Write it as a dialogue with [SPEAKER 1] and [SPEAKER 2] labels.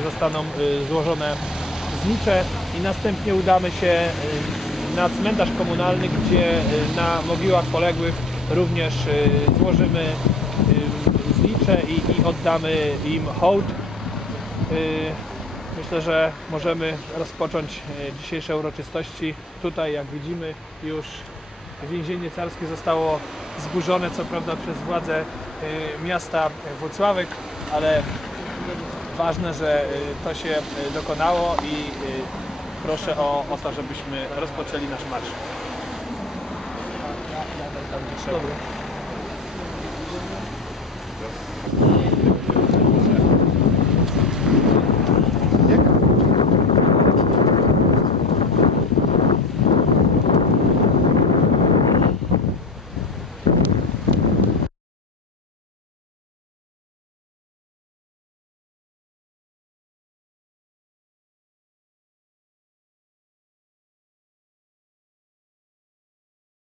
[SPEAKER 1] zostaną y, złożone znicze i następnie udamy się y, na cmentarz komunalny, gdzie y, na mogiłach poległych również złożymy znicze i, i oddamy im hołd. Myślę, że możemy rozpocząć dzisiejsze uroczystości. Tutaj, jak widzimy, już więzienie carskie zostało zburzone, co prawda przez władze miasta Włocławek, ale ważne, że y, to się y, dokonało i y, proszę o, o to, żebyśmy rozpoczęli nasz marsz.
[SPEAKER 2] Dobra.